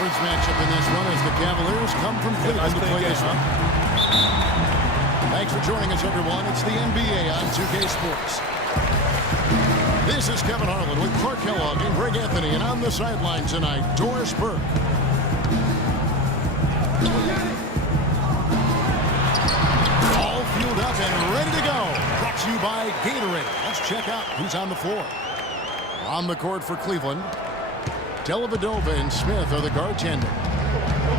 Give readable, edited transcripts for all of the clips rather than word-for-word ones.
conference matchup in this one as the Cavaliers come from Cleveland to play this one. Thanks for joining us, everyone. It's the NBA on 2K Sports. This is Kevin Harlan with Clark Kellogg and Greg Anthony, and on the sideline tonight, Doris Burke. All fueled up and ready to go. Brought to you by Gatorade. Let's check out who's on the floor. On the court for Cleveland, Dellavedova and Smith are the guard tandem.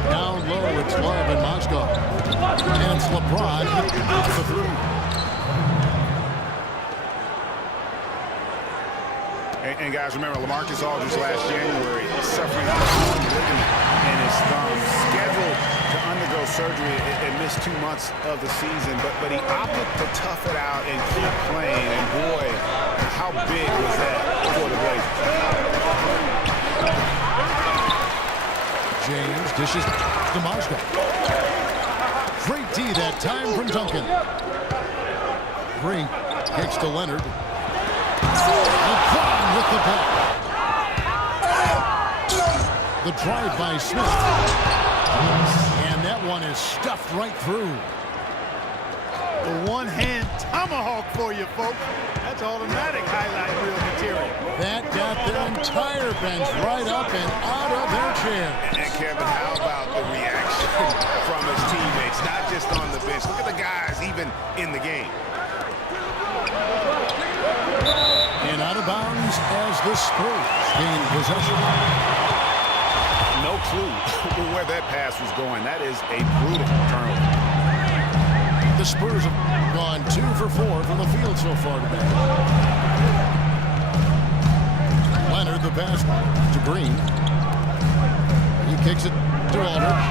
Down low, it's Love and Mozgov. And it's LeBron for the three. And guys, remember, LaMarcus Aldridge last January suffering a torn ligament in his thumb, scheduled to undergo surgery and miss 2 months of the season, but he opted to tough it out and keep playing. And boy, how big was that for the Blazers? James dishes to Mozgov. Great D that time from Duncan. Green kicks to Leonard. LeBron with the block. The drive by Smith. And that one is stuffed right through. The one-hand tomahawk for you, folks. That's automatic highlight reel material. That got their entire bench right up and out of their chair. And Kevin, how about the reaction from his teammates, not just on the bench. Look at the guys even in the game. And out of bounds as the Spurs gain possession. No clue where that pass was going. That is a brutal turnover. The Spurs have gone 2 for 4 from the field so far today. Leonard, the pass to Green. He kicks it to Aldridge.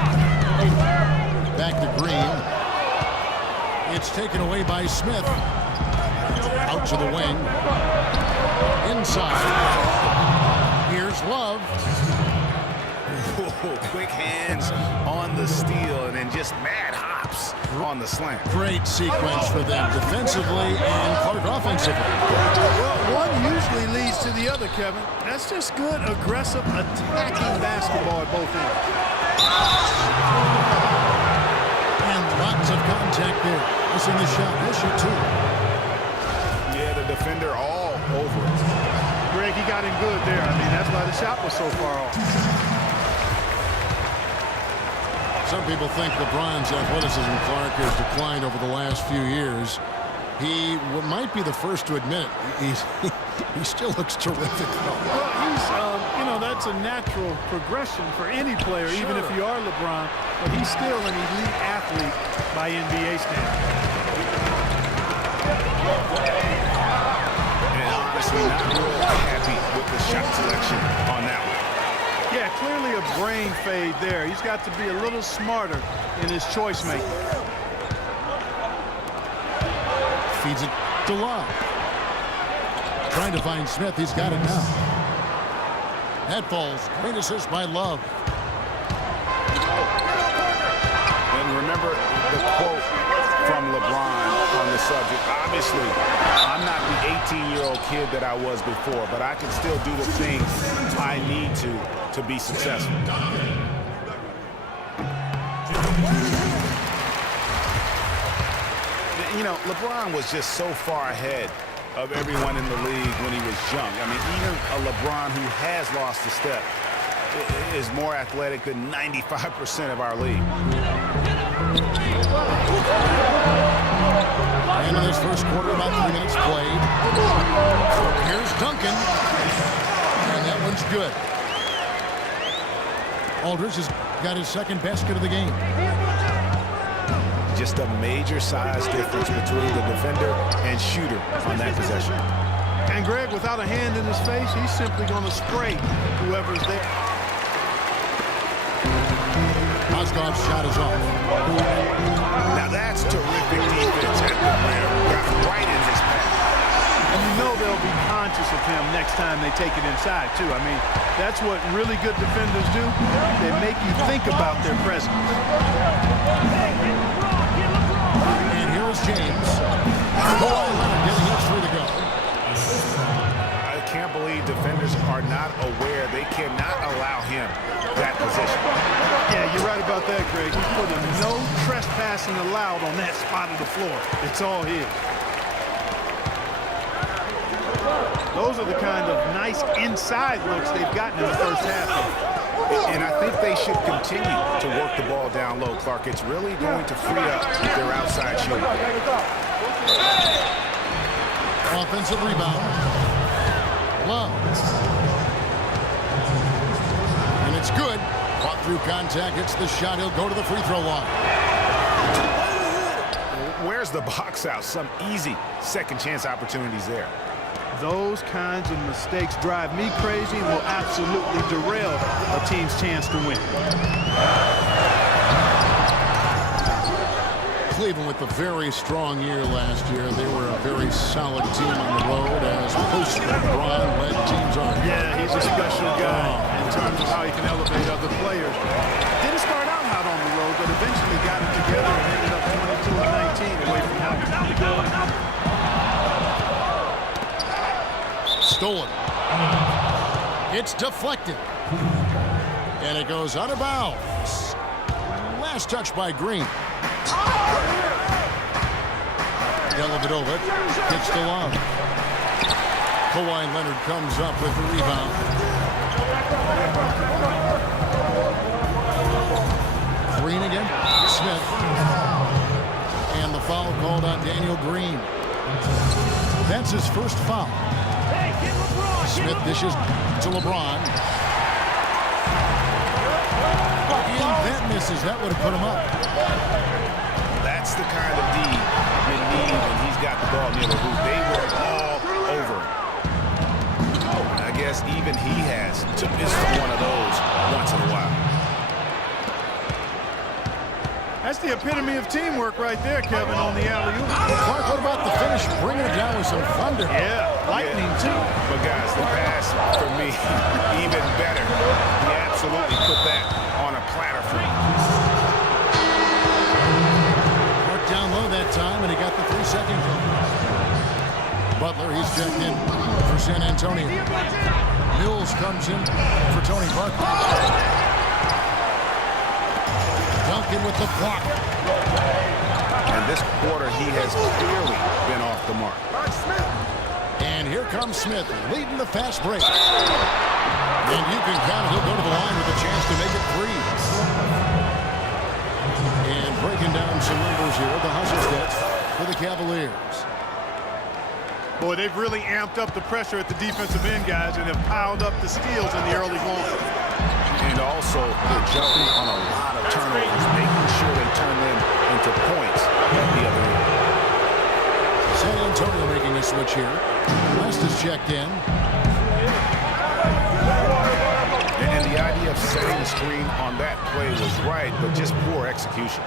Back to Green. It's taken away by Smith. Out to the wing. Inside. Here's Love. Whoa, quick hands on the steal and then just mad hops on the slant. Great sequence for them defensively and Clark offensively. Well, one usually leads to the other, Kevin. That's just good, aggressive, attacking basketball at both ends. And lots of contact there. Missing the shot. He'll shoot 2. Yeah, the defender all over it. Greg, he got him good there. I mean, that's why the shot was so far off. Some people think LeBron's athleticism, Clark, has declined over the last few years. He might be the first to admit it. He still looks terrific, though. Well, he's, you know, that's a natural progression for any player, sure, even if you are LeBron. But he's still an elite athlete by NBA standards. And honestly, not real happy with the shot selection on that one. Yeah, clearly a brain fade there. He's got to be a little smarter in his choice making. Feeds it to Love. Trying to find Smith. He's got it now. That falls. Great assist by Love. And remember the quote from LeBron on the subject. Obviously, I'm not the 18-year-old kid that I was before, but I can still do the things I need to be successful. You know, LeBron was just so far ahead of everyone in the league when he was young. I mean, even a LeBron who has lost a step is more athletic than 95% of our league. And in this first quarter, about 3 minutes played. Here's Duncan. And that one's good. Aldridge has got his second basket of the game. Just a major size difference between the defender and shooter on that possession. And Greg, without a hand in his face, he's simply going to spray whoever's there. Mozgov's shot is off. Now that's terrific defense at the rim. Got right in his path. And you know they'll be conscious of him next time they take it inside, too. I mean, that's what really good defenders do. They make you think about their presence. And here is James. Getting it through the go. I can't believe defenders are not not aware. They cannot allow him that position. Yeah, you're right about that, Greg. He's put a no trespassing allowed on that spot of the floor. It's all his. Those are the kind of nice inside looks they've gotten in the first half. And I think they should continue to work the ball down low, Clark. It's really going to free up their outside shooting. Offensive rebound. Love. And it's good. Caught through contact. Hits the shot. He'll go to the free throw line. Where's the box out? Some easy second chance opportunities there. Those kinds of mistakes drive me crazy and will absolutely derail a team's chance to win. Cleveland with a very strong year last year. They were a very solid team on the road, as most LeBron-led teams are. Yeah, he's a special guy in terms of how he can elevate other players. Didn't start out hot on the road, but eventually got it together and ended up 22-19 away from home. Stolen. It's deflected. And it goes out of bounds. Last touch by Green. Dellavedova kicks to Love. Kawhi Leonard comes up with the rebound. Green again. Smith. And the foul called on Daniel Green. That's his first foul. Smith dishes to LeBron. And that misses. That would have put him up. That's the kind of D you need when he's got the ball near the hoop. They were all over him. I guess even he has to miss one of those once in a while. That's the epitome of teamwork right there, Kevin, on the alley-oop. Clark, what about the finish? Bringing it down with some thunder. Yeah, lightning, too. But, guys, the pass, for me, even better. He absolutely put that on a platter for me. Marked down low that time, and he got the 3 seconds. Butler, he's checked in for San Antonio. Mills comes in for Tony Parker. Duncan with the block. And this quarter, he has clearly been off the mark. And here comes Smith, leading the fast break. And you can count it. He'll go to the line with a chance to make it 3. And breaking down some numbers here, the hustle stats for the Cavaliers. Boy, they've really amped up the pressure at the defensive end, guys, and have piled up the steals in the early going. And also, they're jumping on a lot of turnovers, making sure they turn them into points at the other end. San Antonio making a switch here. West is checked in. And the idea of setting the screen on that play was right, but just poor execution.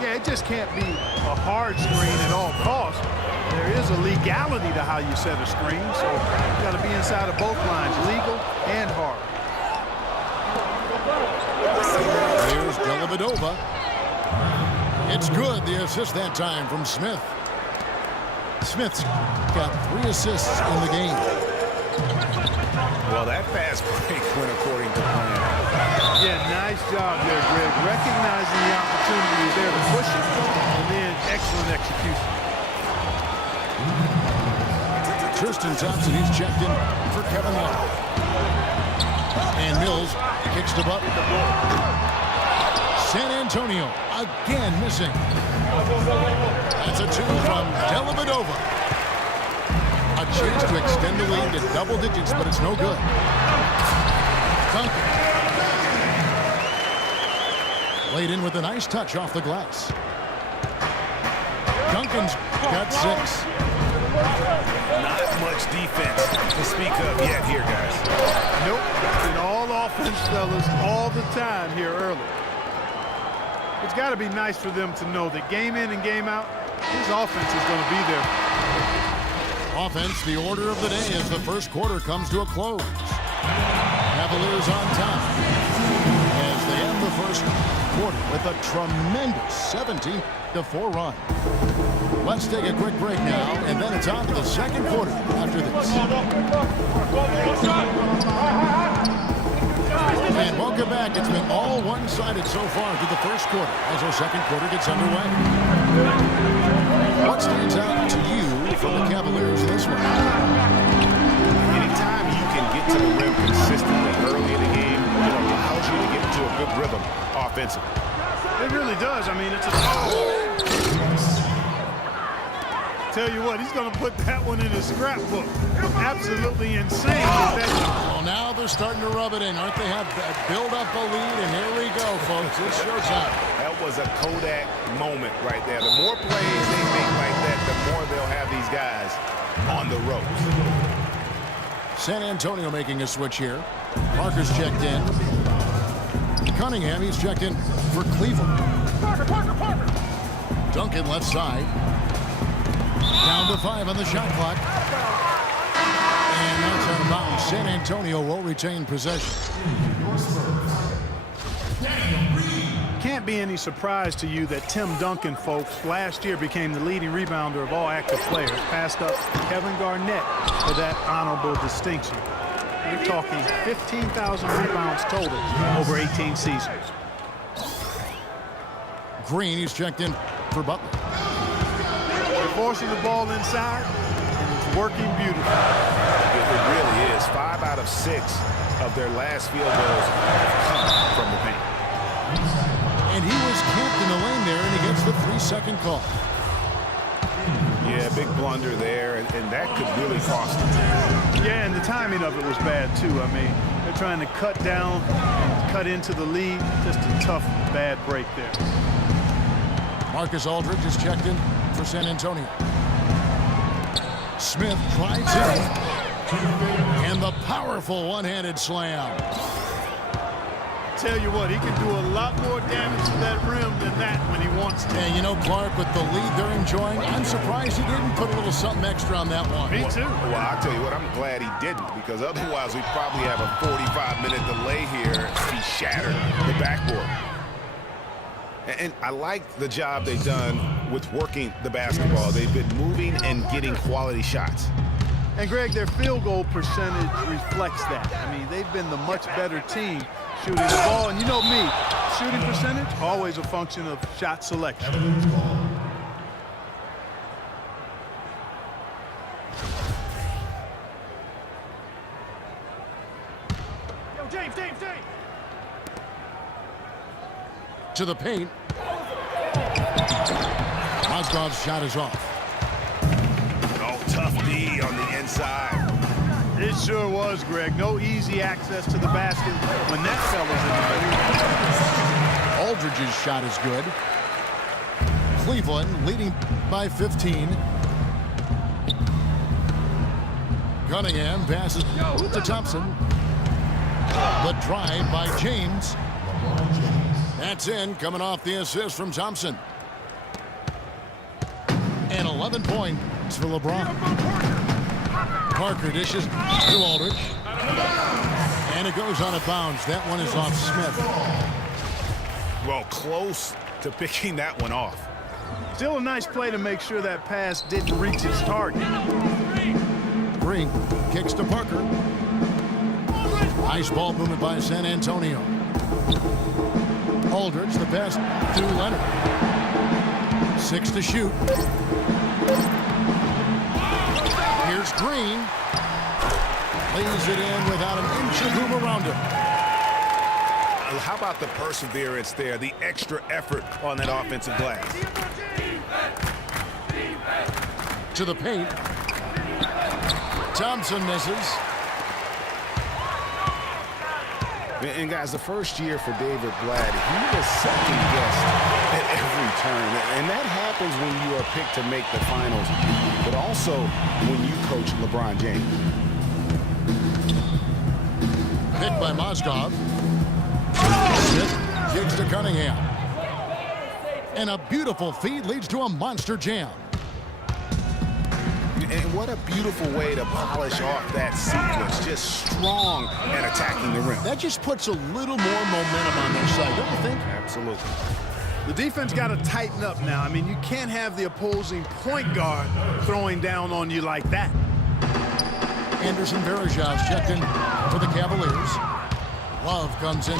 Yeah, it just can't be a hard screen at all costs. There is a legality to how you set a screen, so you got to be inside of both lines, legal and hard. Here's Dellavedova. It's good. The assist that time from Smith. Smith's got 3 assists in the game. Well, that fast break went according to plan. Yeah, nice job there, Greg. Recognizing the opportunity there to push it, and then excellent execution. Tristan Thompson, he's checked in for Kevin Love. And Mills kicks to Butler. San Antonio again missing. That's a 2 from Dellavedova. A chance to extend the lead to double digits, but it's no good. Duncan. Laid in with a nice touch off the glass. Duncan's got 6. Not much defense to speak of yet here, guys. Nope. And all offense, fellas, all the time here early. It's got to be nice for them to know that game in and game out, his offense is going to be there. Offense, the order of the day as the first quarter comes to a close. Cavaliers on top as they end the first quarter with a tremendous 17-4 run. Let's take a quick break now, and then it's on to the second quarter after this. And welcome back. It's been all one-sided so far through the first quarter as our second quarter gets underway. What stands out to you from the Cavaliers this one? Anytime you can get to the rim consistently early in the game, it allows you to get into a good rhythm offensively. It really does. I mean, it's a tell you what, he's going to put that one in his scrapbook. Absolutely insane. Well, now they're starting to rub it in, aren't they? Have build up a lead, and here we go, folks. It's showtime. That was a Kodak moment right there. The more plays they make like that, the more they'll have these guys on the ropes. San Antonio making a switch here. Parker's checked in. Cunningham, he's checked in for Cleveland. Parker. Duncan left side. Down to 5 on the shot clock. And that's out of bounds. San Antonio will retain possession. Can't be any surprise to you that Tim Duncan, folks, last year became the leading rebounder of all active players. Passed up Kevin Garnett for that honorable distinction. We're talking 15,000 rebounds total over 18 seasons. Green, he's checked in for Butler. They're forcing the ball inside, and it's working beautifully. It really is. 5 out of 6 of their last field goals have come from the paint. And he was camped in the lane there, and he gets the 3-second call. Yeah, big blunder there, and that could really cost them. Yeah, and the timing of it was bad, too. I mean, they're trying to cut down and cut into the lead. Just a tough, bad break there. Marcus Aldridge is checked in for San Antonio. Smith drives in. And the powerful one-handed slam. Tell you what, he can do a lot more damage to that rim than that when he wants to. And you know, Clark, with the lead they're enjoying, I'm surprised he didn't put a little something extra on that one. Me too. Well, I'll tell you what, I'm glad he didn't, because otherwise we probably have a 45-minute delay here. He shattered the backboard. And I like the job they've done with working the basketball. They've been moving and getting quality shots. And, Greg, their field goal percentage reflects that. I mean, they've been the much better team shooting the ball. And you know me, shooting percentage, always a function of shot selection. Yo, James. To the paint. Mozgov's shot is off. Oh, tough D on the inside. It sure was, Greg. No easy access to the basket when that fella's in the middle. Aldridge's shot is good. Cleveland leading by 15. Cunningham passes to Thompson. The drive by James. That's in, coming off the assist from Thompson. And 11 points for LeBron. Parker dishes to Aldridge. And it goes on a bounce. That one is off Smith. Well, close to picking that one off. Still a nice play to make sure that pass didn't reach its target. Green kicks to Parker. Nice ball movement by San Antonio. Aldridge, the pass to Leonard. 6 to shoot. Here's Green. Lays it in without an inch of room around him. How about the perseverance there, the extra effort on that offensive glass? To the paint. Thompson misses. And guys, the first year for David Blatt, he was second-guessed at every turn. And that happens when you are picked to make the finals, but also when you coach LeBron James. Picked by Mozgov. Smith kicks to Cunningham. And a beautiful feed leads to a monster jam. And what a beautiful way to polish off that sequence. Just strong and attacking the rim. That just puts a little more momentum on their side, don't you think? Absolutely. The defense got to tighten up now. I mean, you can't have the opposing point guard throwing down on you like that. Anderson Varejav's checked in for the Cavaliers. Love comes in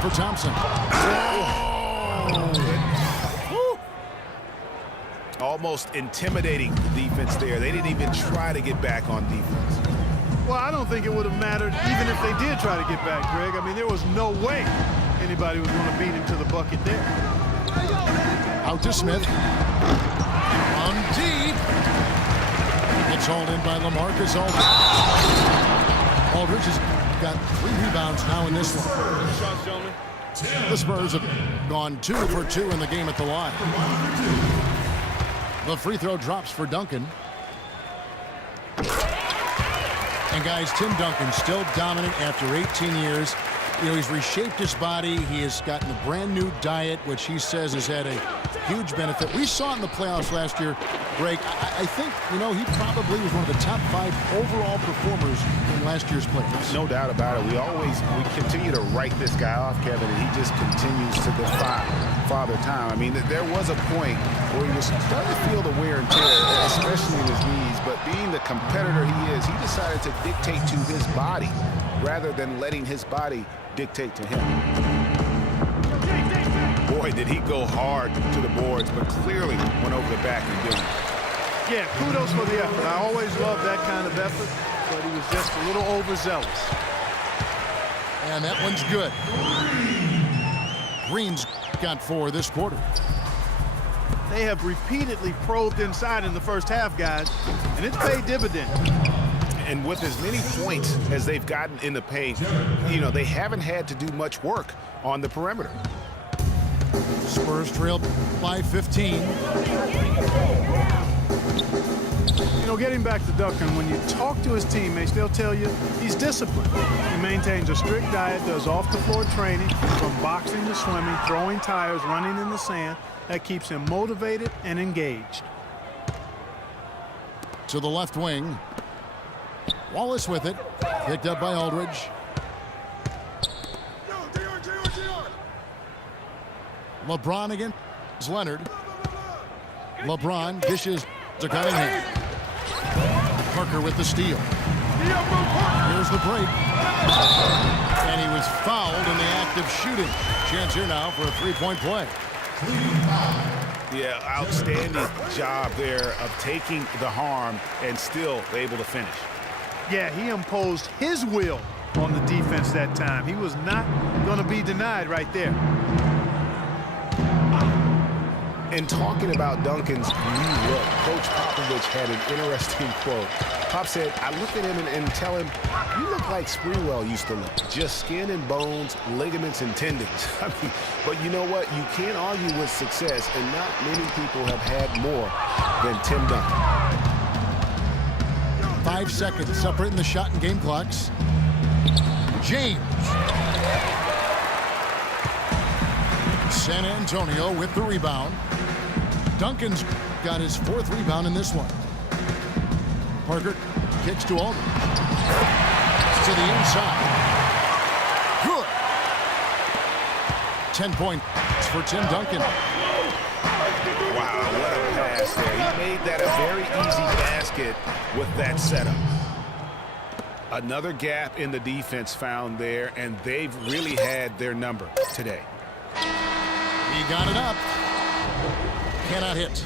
for Thompson. Almost intimidating the defense there. They didn't even try to get back on defense. Well, I don't think it would have mattered even if they did try to get back, Greg. I mean, there was no way anybody was going to beat him to the bucket there. Out to Smith. On deep. It's hauled in by LaMarcus Aldridge. Aldridge has got 3 rebounds now in this one. The Spurs have gone 2 for 2 in the game at the line. The free throw drops for Duncan. And guys, Tim Duncan still dominant after 18 years. You know, he's reshaped his body. He has gotten a brand new diet, which he says has had a huge benefit. We saw it in the playoffs last year. Greg, I think, you know, he probably was one of the top 5 overall performers in last year's playoffs. No doubt about it. We continue to write this guy off, Kevin, and he just continues to defy Father Time. I mean, there was a point where he was starting to feel the wear and tear, especially in his knees, but being the competitor he is, he decided to dictate to his body rather than letting his body dictate to him. Boy, did he go hard to the boards, but clearly went over the back and did it. Yeah, kudos for the effort. I always love that kind of effort, but he was just a little overzealous. And that one's good. Green's got 4 this quarter. They have repeatedly probed inside in the first half, guys, and it's paid dividends. And with as many points as they've gotten in the paint, you know, they haven't had to do much work on the perimeter. Spurs trailed by 15. You know, getting back to Duncan, when you talk to his teammates, they'll tell you he's disciplined. He maintains a strict diet, does off-the-floor training, from boxing to swimming, throwing tires, running in the sand. That keeps him motivated and engaged. To the left wing. Wallace with it. Picked up by Aldridge. LeBron against Leonard. LeBron dishes to Cunningham. Parker with the steal. Here's the break. And he was fouled in the act of shooting. Chance here now for a 3-point play. Yeah, outstanding job there of taking the harm and still able to finish. Yeah, he imposed his will on the defense that time. He was not going to be denied right there. And talking about Duncan's new look, Coach Popovich had an interesting quote. Pop said, I look at him and tell him, you look like Sprewell used to look. Just skin and bones, ligaments and tendons. I mean, but you know what? You can't argue with success, and not many people have had more than Tim Duncan. 5 seconds separating the shot and game clocks. James. San Antonio with the rebound. Duncan's got his 4th rebound in this one. Parker kicks to Aldridge. To the inside. Good. 10 points for Tim Duncan. Wow, what a pass there. He made that a very easy basket with that setup. Another gap in the defense found there, and they've really had their number today. He got it up. Cannot hit.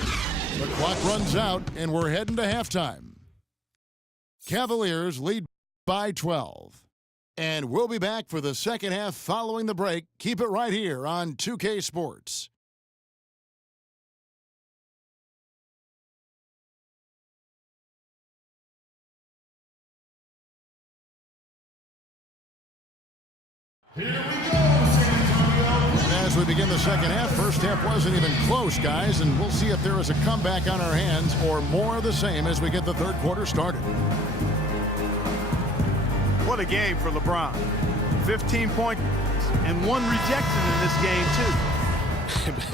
The clock runs out, and we're heading to halftime. Cavaliers lead by 12. And we'll be back for the second half following the break. Keep it right here on 2K Sports. Here we go, San Antonio. And as we begin the second half, first half wasn't even close, guys, and we'll see if there is a comeback on our hands or more of the same as we get the third quarter started. What a game for LeBron. 15 points and 1 rejection in this game, too.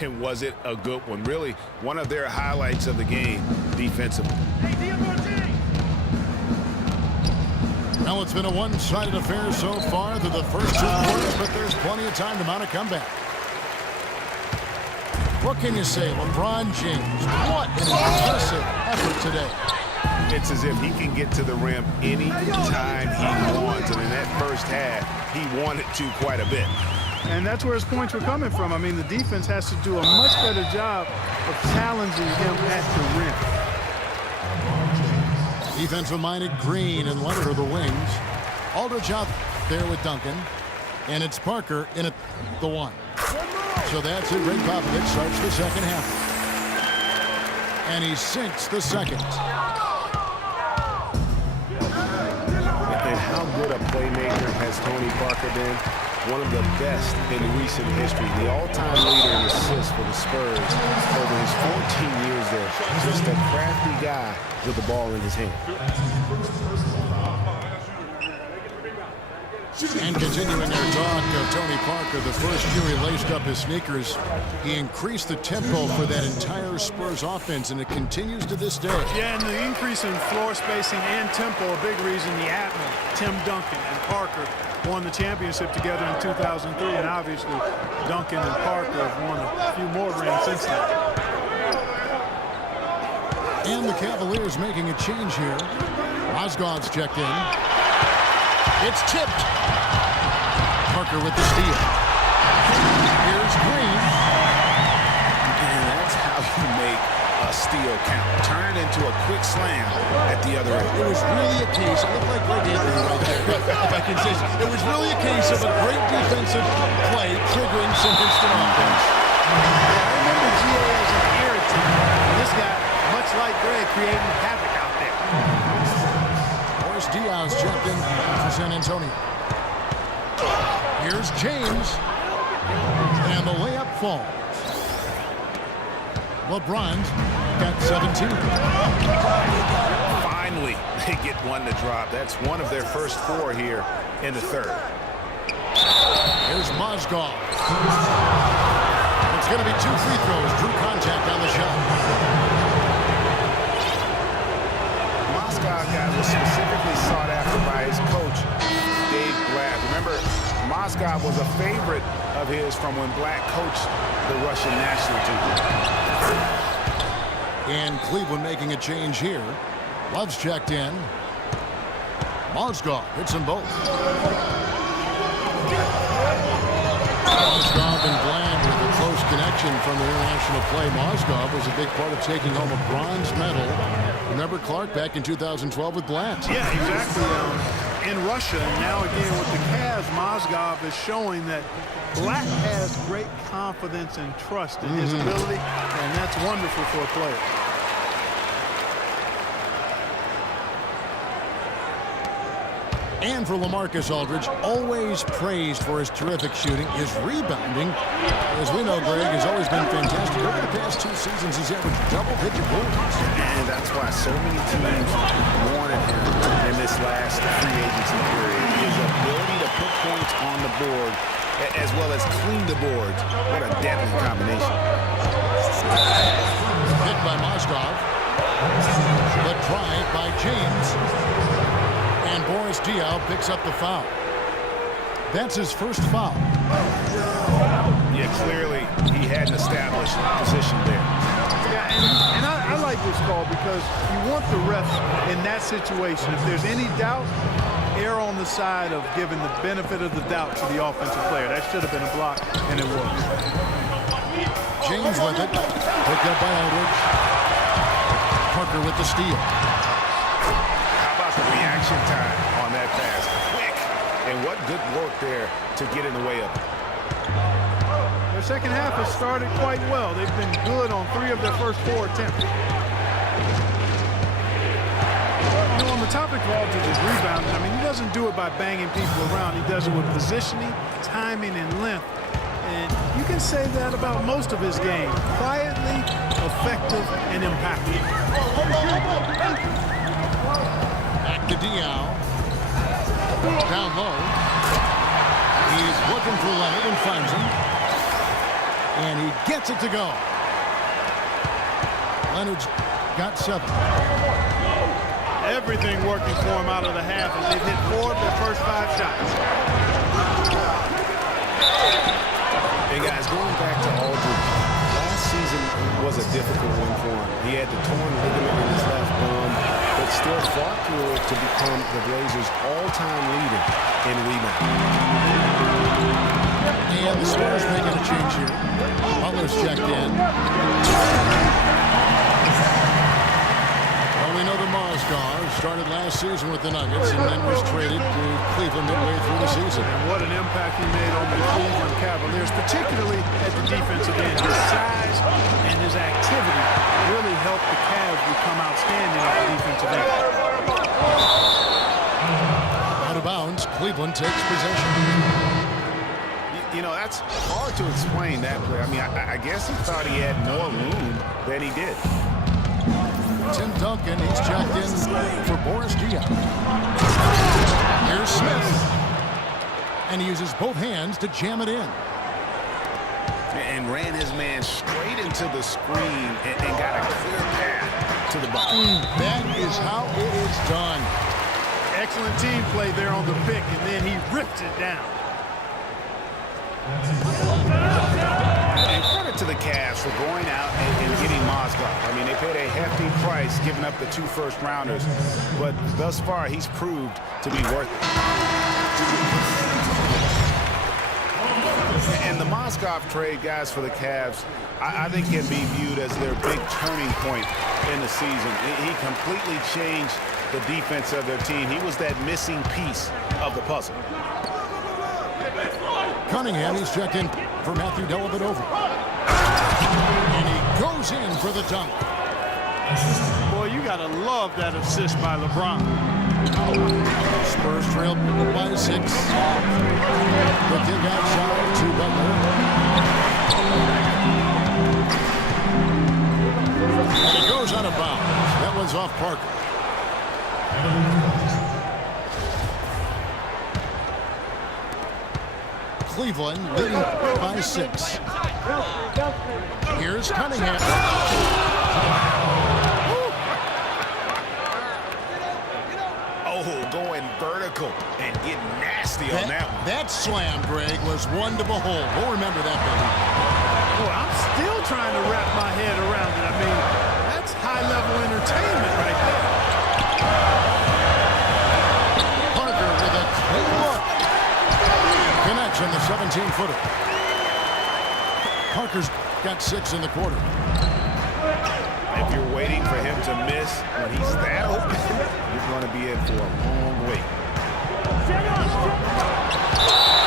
And was it a good one? Really, one of their highlights of the game defensively. Well, it's been a one-sided affair so far through the first 2 quarters, but there's plenty of time to mount a comeback. What can you say? LeBron James, what an impressive effort today. It's as if he can get to the rim any time he wants. And in that first half, he wanted to quite a bit. And that's where his points were coming from. I mean, the defense has to do a much better job of challenging him at the rim. Defensive-minded Green and Leonard are the wings. Aldridge out there with Duncan. And it's Parker in at the one. So that's it. Greg Popovich starts the second half. And he sinks the second. And how good a playmaker has Tony Parker been? One of the best in recent history. The all-time leader in assists for the Spurs over his 14 years there. Just a crafty guy with the ball in his hand. And continuing our talk of Tony Parker, the first year he laced up his sneakers, he increased the tempo for that entire Spurs offense, and it continues to this day. Yeah, and the increase in floor spacing and tempo, a big reason the Admiral, Tim Duncan, and Parker won the championship together in 2003, and obviously Duncan and Parker have won a few more rings since then. And the Cavaliers making a change here. Mozgov's checked in. It's tipped. Parker with the steal. Here's Green. And that's how you make a steal count. Turn it into a quick slam at the other end. It was really a case, I look like Greg Anthony right there, if I can say so. It was really a case of a great defensive play triggering some instant offense. I remember G.A. as an irritant. This guy, much like Greg, creating havoc out there. Boris Diaz checked in for San Antonio. Here's James. And the layup falls. LeBron's got 17. Finally, they get one to drop. That's one of their first four here in the third. Here's Mozgov. It's going to be 2 free throws. Drew contact on the shot. Mozgov guy was specifically sought after by his coach, Dave Blatt. Remember, Mozgov was a favorite of his from when Blatt coached the Russian national team. And Cleveland making a change here. Love's checked in. Mozgov hits them both. Mozgov and Bland with a close connection from the international play. Mozgov was a big part of taking home a bronze medal. Remember Clark back in 2012 with Bland? Yeah, exactly. In Russia, and now again with the Cavs, Mozgov is showing that Black has great confidence and trust in his ability, and that's wonderful for a player. And for LaMarcus Aldridge, always praised for his terrific shooting. His rebounding, as we know, Greg, has always been fantastic. Over the past 2 seasons, he's averaged double-digit points. And that's why so many teams wanted him in this last free agency period. His ability to put points on the board as well as clean the boards. What a deadly combination. Hit by Mozgov. The drive by James. And Boris Diaw picks up the foul. That's his first foul. Yeah, clearly he had an established position there. Yeah, and I like this call because you want the refs in that situation. If there's any doubt, err on the side of giving the benefit of the doubt to the offensive player. That should have been a block, and it was. James with it. Picked up by Aldridge. Parker with the steal. How about the reaction time on that pass? Quick. And what good work there to get in the way of it. Their second half has started quite well. They've been good on 3 of their first 4 attempts. You know, on the topic of Aldridge's rebounding, I mean, he doesn't do it by banging people around. He does it with positioning, timing, and length. And you can say that about most of his game. Quietly, effective, and impactful. Back to Diaw. Down low. He's looking for Leonard and finds him. And he gets it to go. Leonard's got 7. Everything working for him out of the half as they've hit 4 of their first 5 shots. Hey guys, going back to Aldridge, last was a difficult one for him. He had the torn ligament in his left arm, but still fought through it to become the Blazers' all-time leader in rebounding. And the Spurs making a change here. Butler's checked in. Well, we know the Mozgov started last season with the Nuggets and then was traded to Cleveland midway through the season. And what an impact he made on the Cleveland Cavaliers, particularly at the defensive end. His size and his activity really helped the Cavs become outstanding at the defensive end. Out of bounds, Cleveland takes possession. You know, that's hard to explain that play. I mean, I guess he thought he had more room than he did. Tim Duncan, he's checked in for Boris Diaw. Here's Smith. And he uses both hands to jam it in. And ran his man straight into the screen and got a clear path to the bucket. That is how it is done. Excellent team play there on the pick, and then he ripped it down. And credit to the Cavs for going out and getting Mozgov. I mean, they paid a hefty price giving up the 2 first-rounders, but thus far he's proved to be worth it. And the Mozgov trade, guys, for the Cavs, I think can be viewed as their big turning point in the season. He completely changed the defense of their team. He was that missing piece of the puzzle. Cunningham, he's checked in for Matthew Dellavedova. And he goes in for the dunk. Boy, you got to love that assist by LeBron. Spurs trail by 6. The kick outside to Butler. And he goes out of bounds. That one's off Parker. Cleveland leading by 6. Here's Cunningham. Oh, going vertical and getting nasty on that one. That slam, Greg, was one to behold. We'll remember that, baby. Boy, I'm still trying to wrap my head around it. I mean, that's high-level entertainment right there. Parker with a clean look. Connects on the 17-footer. Parker's got 6 in the quarter. If you're waiting for him to miss when he's that open, you're going to be in for a long wait.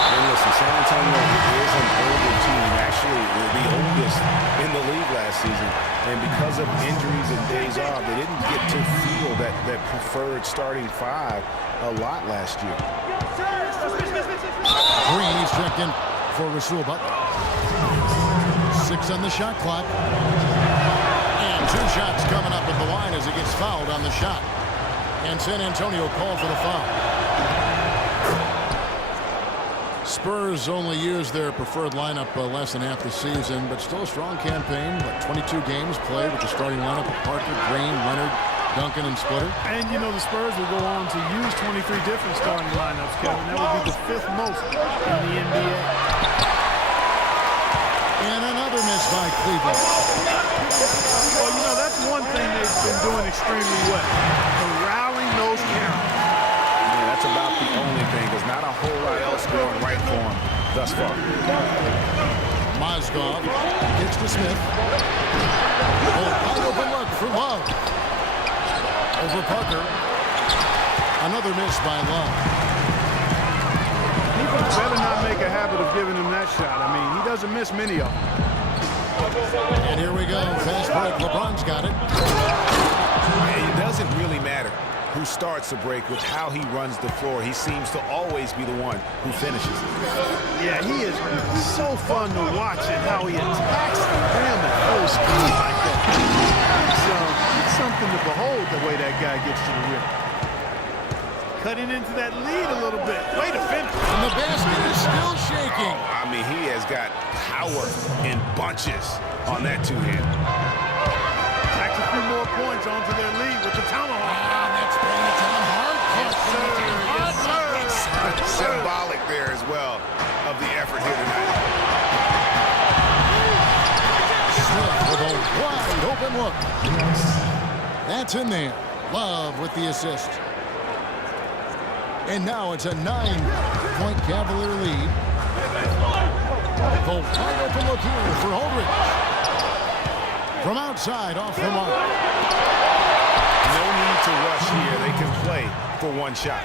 And listen, San Antonio is an older team. Actually, the oldest in the league last season. And because of injuries and days off, they didn't get to feel that preferred starting 5 a lot last year. Green, he's checked in for Rasul Butler. 6 on the shot clock. And 2 shots coming up at the line as he gets fouled on the shot. And San Antonio called for the foul. Spurs only used their preferred lineup less than half the season, but still a strong campaign. But 22 games played with the starting lineup of Parker, Green, Leonard, Duncan, and Splitter. And, you know, the Spurs will go on to use 23 different starting lineups, Kevin. That would be the 5th most in the NBA. And another miss by Cleveland. Well, you know, that's one thing they've been doing extremely well. Corralling those counters. Yeah, that's about the only thing. There's not a whole lot else going right for him thus far. Mozgov gets to Smith. Oh, wide open look for Love. Over Parker. Another miss by Love. He better not make a habit of giving him that shot. I mean, he doesn't miss many of them. And here we go. Fast break. LeBron's got it. It doesn't really matter who starts the break with how he runs the floor. He seems to always be the one who finishes it. Yeah, he is so fun to watch and how he attacks the rim at full speed like that. It's something to behold the way that guy gets to the rim. Cutting into that lead a little bit. Way to finish. And the basket is still shaking. I mean, he has got power in bunches on that two-hand. Tack a few more points onto their lead with the tomahawk. Ah, that's bringing it down hard. Yes, sir. Yes, sir. Symbolic there as well of the effort here tonight. Smith with a open look. That's in there. Love with the assist. And now it's a 9-point Cavalier lead. The wide open look here for Holdridge. From outside, off the mark. No need to rush here. They can play for one shot.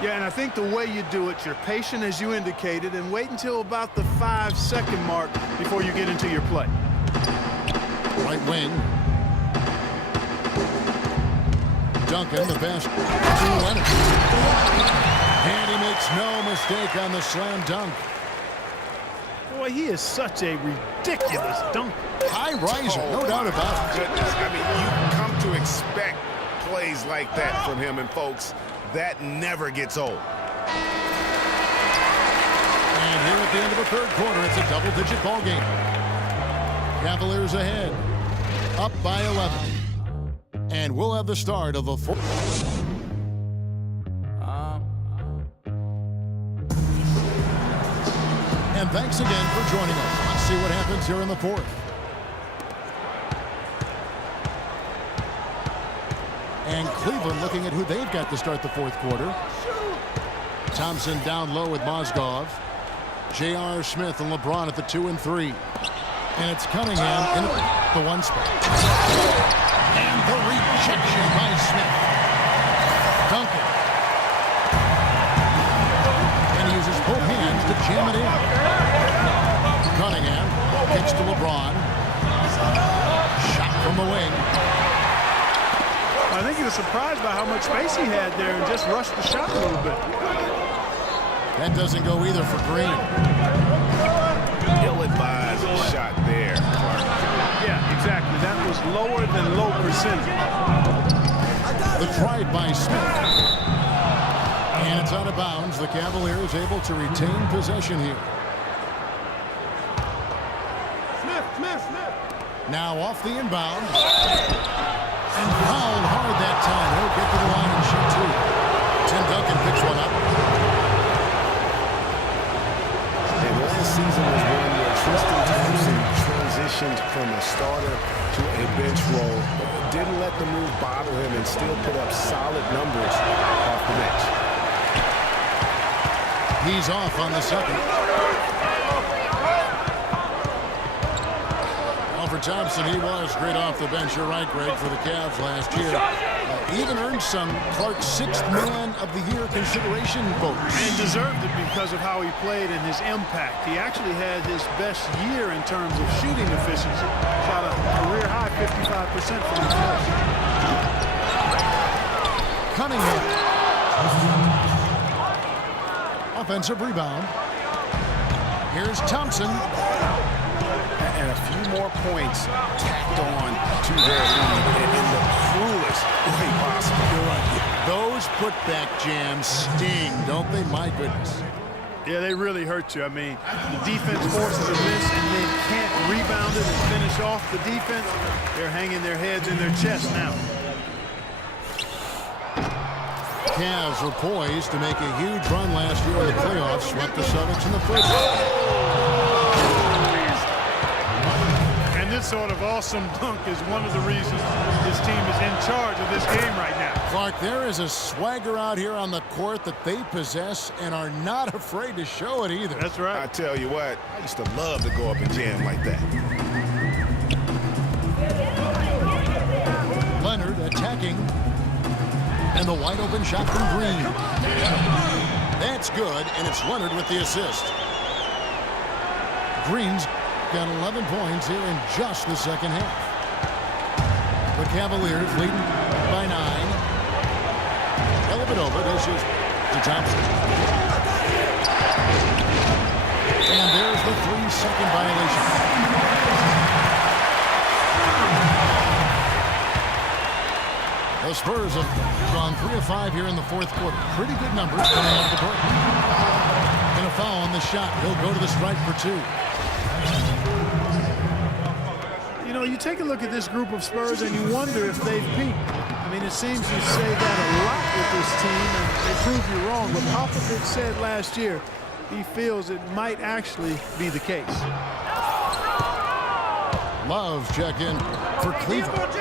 Yeah, and I think the way you do it, you're patient as you indicated, and wait until about the 5-second mark before you get into your play. Right wing. Duncan, the best to Leonard. And he makes no mistake on the slam dunk. Boy, he is such a ridiculous dunker. High riser, no doubt about it. Goodness, I mean, you come to expect plays like that from him, and folks, that never gets old. And here at the end of the third quarter, it's a double-digit ball game. Cavaliers ahead, up by 11. And we'll have the start of the fourth. And thanks again for joining us. Let's see what happens here in the fourth. And Cleveland looking at who they've got to start the fourth quarter. Thompson down low with Mozgov. J.R. Smith and LeBron at the 2 and 3. And it's Cunningham in the 1 spot. And the rejection by Smith. Duncan. And he uses both hands to jam it in. Cunningham kicks to LeBron. Shot from the wing. I think he was surprised by how much space he had there and just rushed the shot a little bit. That doesn't go either for Green. Ill-advised shot there. Yeah, exactly. That was lower than low percentage. The try by Smith. And it's out of bounds. The Cavaliers able to retain possession here. Smith. Now off the inbound. And fouled hard that time. He'll get to the line and shoot two. Tim Duncan picks one up. And last season was one where Tristan Thompson transitioned from a starter to a bench role. Didn't let the move bother him and still put up solid numbers off the bench. He's off on the second. For Thompson, he was great off the bench. You're right, Greg, for the Cavs last year. Even earned some Clark's 6th Man of the Year consideration votes. And deserved it because of how he played and his impact. He actually had his best year in terms of shooting efficiency. Shot a career high 55% from the floor. Cunningham. Offensive rebound. Here's Thompson. And a few more points tacked on to their lead in the cruelest way possible. You're right. Those putback jams sting, don't they? My goodness. Yeah, they really hurt you. I mean, the defense forces a miss and then can't rebound it and finish off the defense. They're hanging their heads in their chest now. Cavs were poised to make a huge run last year in the playoffs. Swept the Celtics in the first. This sort of awesome dunk is one of the reasons this team is in charge of this game right now. Clark, there is a swagger out here on the court that they possess and are not afraid to show it either. That's right. I tell you what, I used to love to go up and jam like that. Leonard attacking. And the wide open shot from Green. That's good, and it's Leonard with the assist. Green's got 11 points here in just the second half. The Cavaliers leading by 9. Dellavedova dishes to Thompson. And there's the 3-second violation. The Spurs have gone 3 of 5 here in the fourth quarter. Pretty good numbers coming off the break. And a foul on the shot. He'll go to the stripe for 2. You know, you take a look at this group of Spurs and you wonder if they've peaked. I mean, it seems you say that a lot with this team and they prove you wrong. But Popovich said last year he feels it might actually be the case. Love check in for Cleveland.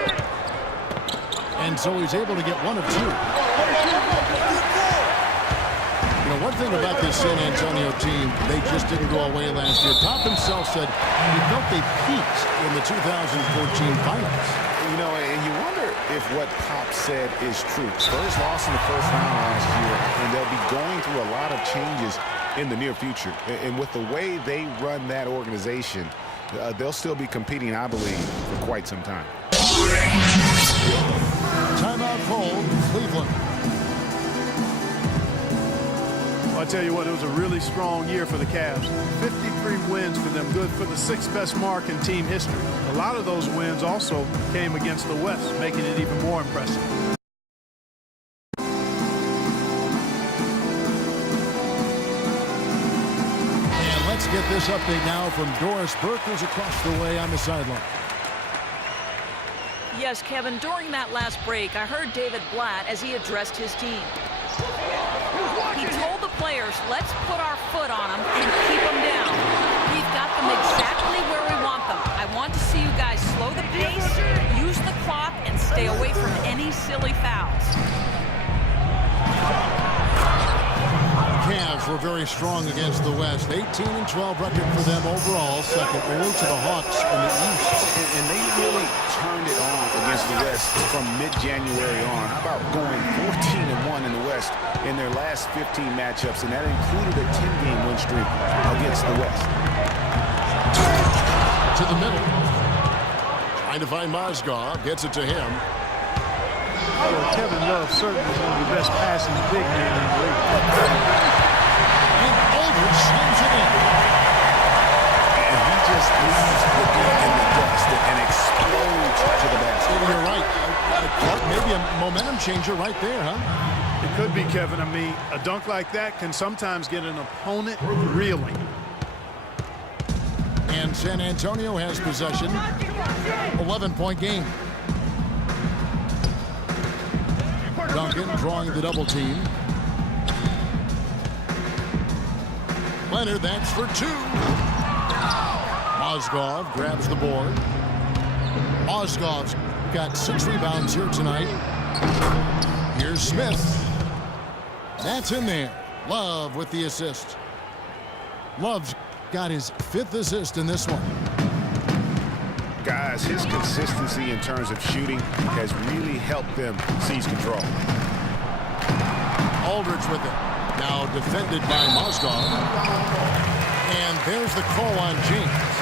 And so he's able to get one of two. You know, one thing about this San Antonio team, they just didn't go away last year. Pop himself said he felt they peaked in the 2014 finals. You know, and you wonder if what Pop said is true. Spurs lost in the first round last year, and they'll be going through a lot of changes in the near future. And with the way they run that organization, they'll still be competing, I believe, for quite some time. Timeout called, Cleveland. I'll tell you what, it was a really strong year for the Cavs. 53 wins for them, good for the 6th best mark in team history. A lot of those wins also came against the West, making it even more impressive. And let's get this update now from Doris Burke, who's across the way on the sideline. Yes, Kevin, during that last break, I heard David Blatt as he addressed his team. He told the players, let's put our foot on them and keep them down. We've got them exactly where we want them. I want to see you guys slow the pace, use the clock, and stay away from any silly fouls. Cavs were very strong against the West. 18-12 record for them overall, second only to the Hawks in the East. And they really turned it on against the West from mid-January on. How about going 14-1 in the West in their last 15 matchups, and that included a 10-game win streak against the West. To the middle. Trying to find Mozgov. Gets it to him. Well, Kevin Love certainly is one of the best passing big men in the league. And Aldridge slams it in. And he just leaves the game in the dust and explodes to the basket. You're right. Clark, maybe a momentum changer right there, huh? It could be, Kevin. I mean, a dunk like that can sometimes get an opponent reeling. And San Antonio has possession. 11-point game. Duncan drawing the double team. Leonard, that's for two. Mozgov grabs the board. Mozgov's got 6 rebounds here tonight. Here's Smith. That's in there. Love with the assist. Love's got his 5th assist in this one. Guys, his consistency in terms of shooting has really helped them seize control. Aldridge with it. Now defended by Mozgov. And there's the call on James.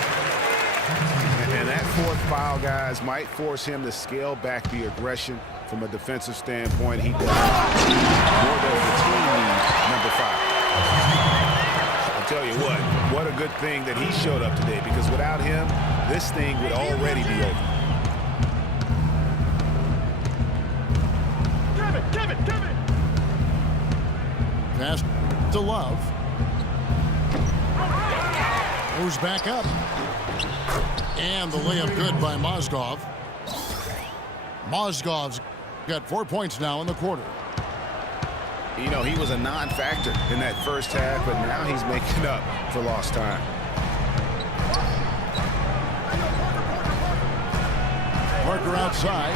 And that 4th foul, guys, might force him to scale back the aggression from a defensive standpoint. He does more than the team need number 5. I'll tell you what a good thing that he showed up today, because without him, this thing would already be over. Give it! Pass to Love. Moves back up. And the layup good by Mozgov. Mozgov's got 4 points now in the quarter. You know, he was a non-factor in that first half, but now he's making up for lost time. Parker outside.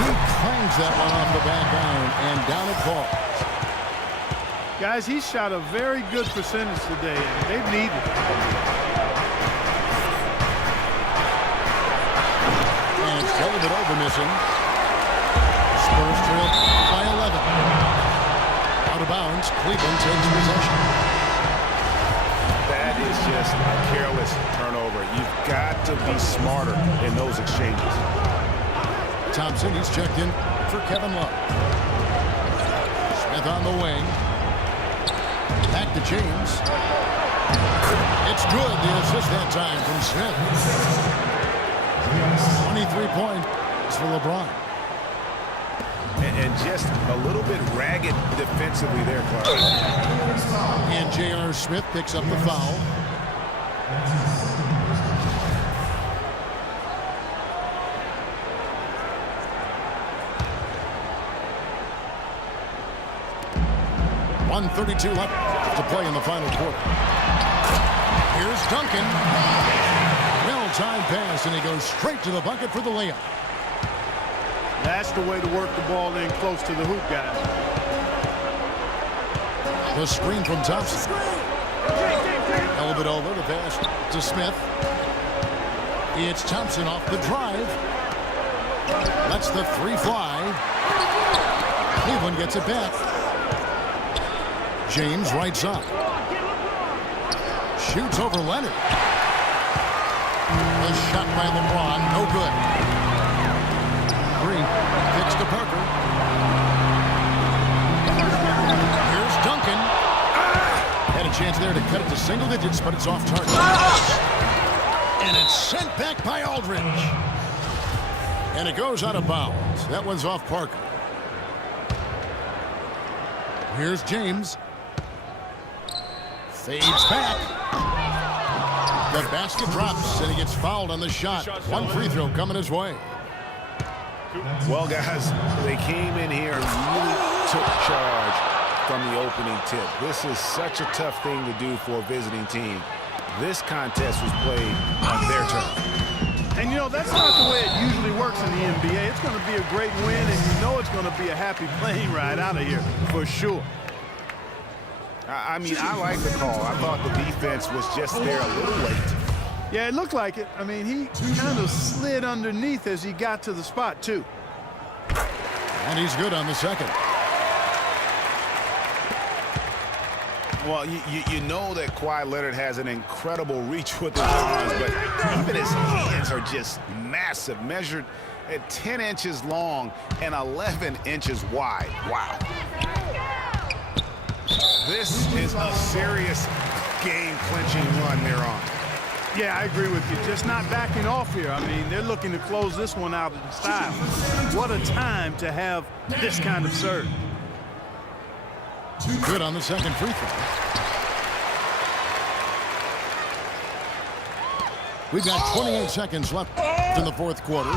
He clangs that one off the back iron, and down it falls. Guys, he shot a very good percentage today, and they've needed it. And it's Dellavedova missing. Spurs trail by 11. Out of bounds, Cleveland takes possession. That is just a careless turnover. You've got to be smarter in those exchanges. Thompson, he's checked in for Kevin Love. Smith on the wing. Back to James. It's good, the assist that time from Smith. 23 points for LeBron. And just a little bit ragged defensively there, Clark. And J.R. Smith picks up the foul. .132 left to play in the final quarter. Here's Duncan. Well well-timed pass, and he goes straight to the bucket for the layup. That's the way to work the ball in close to the hoop, guys. The screen from Thompson. Elbit over the pass to Smith. It's Thompson off the drive. Lets the three fly. Cleveland gets it back. James rights up. Shoots over Leonard. The shot by LeBron, no good. Green kicks to Parker. Here's Duncan. Had a chance there to cut it to single digits, but it's off target. And it's sent back by Aldridge. And it goes out of bounds. That one's off Parker. Here's James. Fades back. The basket drops, and he gets fouled on the shot. One free throw coming his way. Well, guys, they came in here and really took charge from the opening tip. This is such a tough thing to do for a visiting team. This contest was played on their turf. And, you know, that's not the way it usually works in the NBA. It's going to be a great win, and you know it's going to be a happy plane ride out of here, for sure. I mean, I like the call. I thought the defense was just there a little late. Yeah, it looked like it. I mean, he kind of slid underneath as he got to the spot, too. And he's good on the second. Well, you know that Kawhi Leonard has an incredible reach with his arms, but even his hands are just massive, measured at 10 inches long and 11 inches wide. Wow. This is a serious game-clinching run they're on. Yeah, I agree with you. Just not backing off here. I mean, they're looking to close this one out in style. What a time to have this kind of serve. Good on the second free throw. We've got 28 seconds left in the fourth quarter.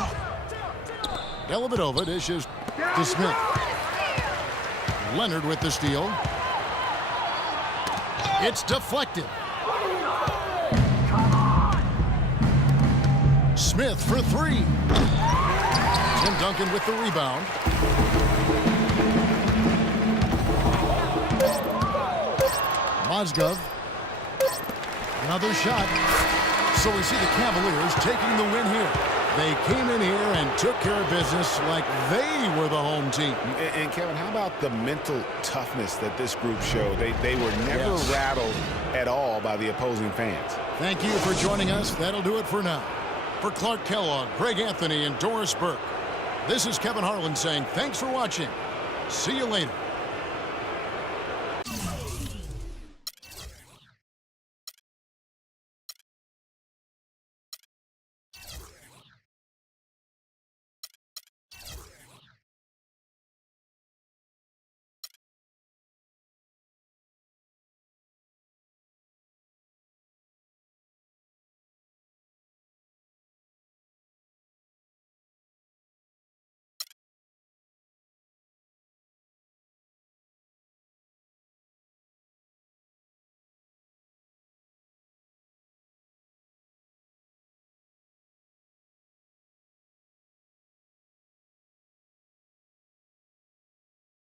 Dellavedova dishes to Smith. Leonard with the steal. It's deflected. Smith for three. Tim Duncan with the rebound. Mozgov. Another shot. So we see the Cavaliers taking the win here. They came in here and took care of business like they were the home team. And Kevin, how about the mental toughness that this group showed? They were never rattled at all by the opposing fans. Thank you for joining us. That'll do it for now. For Clark Kellogg, Greg Anthony, and Doris Burke, this is Kevin Harlan saying thanks for watching. See you later.